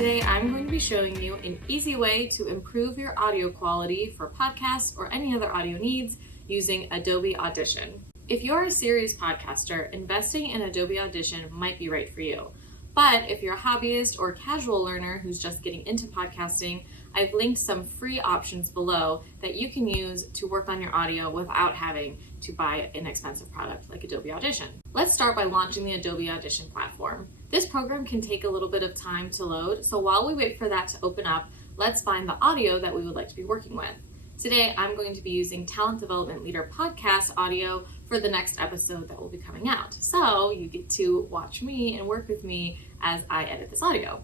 Today I'm going to be showing you an easy way to improve your audio quality for podcasts or any other audio needs using Adobe Audition. If you're a serious podcaster, investing in Adobe Audition might be right for you. But if you're a hobbyist or casual learner who's just getting into podcasting, I've linked some free options below that you can use to work on your audio without having to buy an expensive product like Adobe Audition. Let's start by launching the Adobe Audition platform. This program can take a little bit of time to load, so while we wait for that to open up, let's find the audio that we would like to be working with. Today, I'm going to be using Talent Development Leader podcast audio for the next episode that will be coming out. So you get to watch me and work with me as I edit this audio.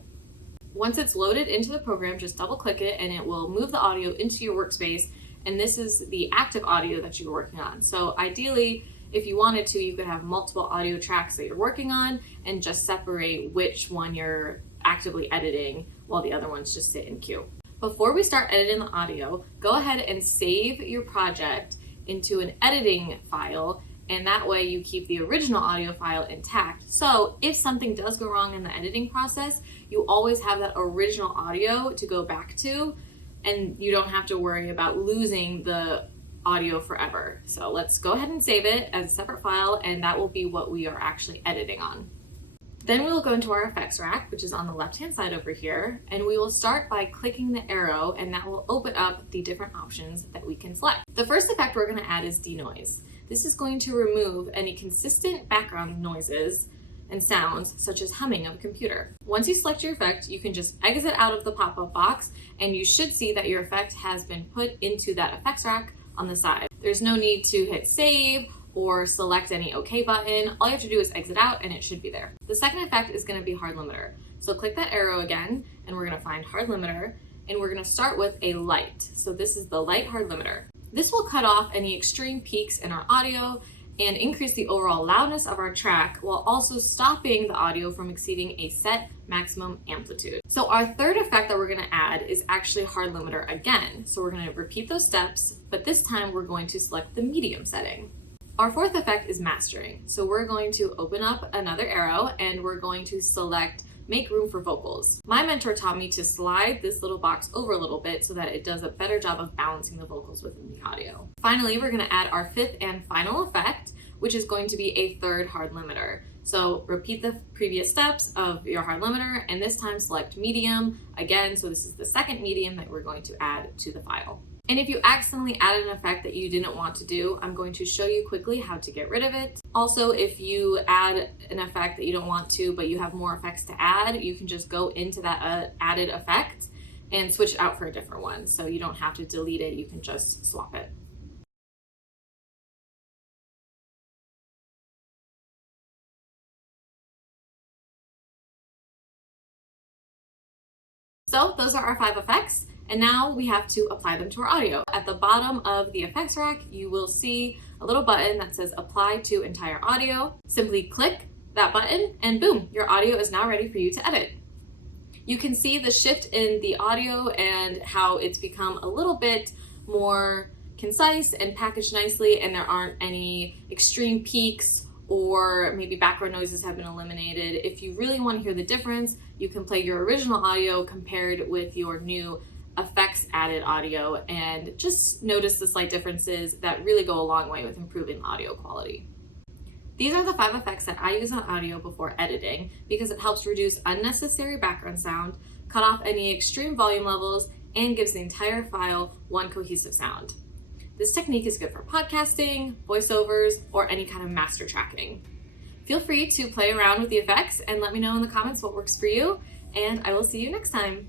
Once it's loaded into the program, just double click it and it will move the audio into your workspace. And this is the active audio that you're working on. So ideally, if you wanted to, you could have multiple audio tracks that you're working on and just separate which one you're actively editing while the other ones just sit in queue. Before we start editing the audio, go ahead and save your project into an editing file, and that way you keep the original audio file intact. So if something does go wrong in the editing process, you always have that original audio to go back to, and you don't have to worry about losing the audio forever. So let's go ahead and save it as a separate file, and that will be what we are actually editing on. Then we'll go into our effects rack, which is on the left-hand side over here, and we will start by clicking the arrow, and that will open up the different options that we can select. The first effect we're going to add is Denoise. This is going to remove any consistent background noises and sounds, such as humming of a computer. Once you select your effect, you can just exit out of the pop-up box, and you should see that your effect has been put into that effects rack on the side. There's no need to hit save or select any OK button. All you have to do is exit out and it should be there. The second effect is going to be hard limiter. So click that arrow again and we're going to find hard limiter, and we're going to start with a light. So this is the light hard limiter. This will cut off any extreme peaks in our audio and increase the overall loudness of our track while also stopping the audio from exceeding a set maximum amplitude. So our third effect that we're going to add is actually hard limiter again. So we're going to repeat those steps, but this time we're going to select the medium setting. Our fourth effect is mastering. So we're going to open up another arrow and we're going to select make room for vocals. My mentor taught me to slide this little box over a little bit so that it does a better job of balancing the vocals within the audio. Finally, we're going to add our fifth and final effect, which is going to be a third hard limiter. So repeat the previous steps of your hard limiter, and this time select medium again. So this is the second medium that we're going to add to the file. And if you accidentally added an effect that you didn't want to do, I'm going to show you quickly how to get rid of it. Also, if you add an effect that you don't want to, but you have more effects to add, you can just go into that added effect and switch it out for a different one. So you don't have to delete it, you can just swap it. So those are our 5 effects, and now we have to apply them to our audio. At the bottom of the effects rack, you will see a little button that says apply to entire audio. Simply click that button and boom, your audio is now ready for you to edit. You can see the shift in the audio and how it's become a little bit more concise and packaged nicely, and there aren't any extreme peaks or maybe background noises have been eliminated. If you really want to hear the difference, you can play your original audio compared with your new effects added audio and just notice the slight differences that really go a long way with improving audio quality. These are the 5 effects that I use on audio before editing because it helps reduce unnecessary background sound, cut off any extreme volume levels, and gives the entire file one cohesive sound. This technique is good for podcasting, voiceovers, or any kind of master tracking. Feel free to play around with the effects and let me know in the comments what works for you, and I will see you next time.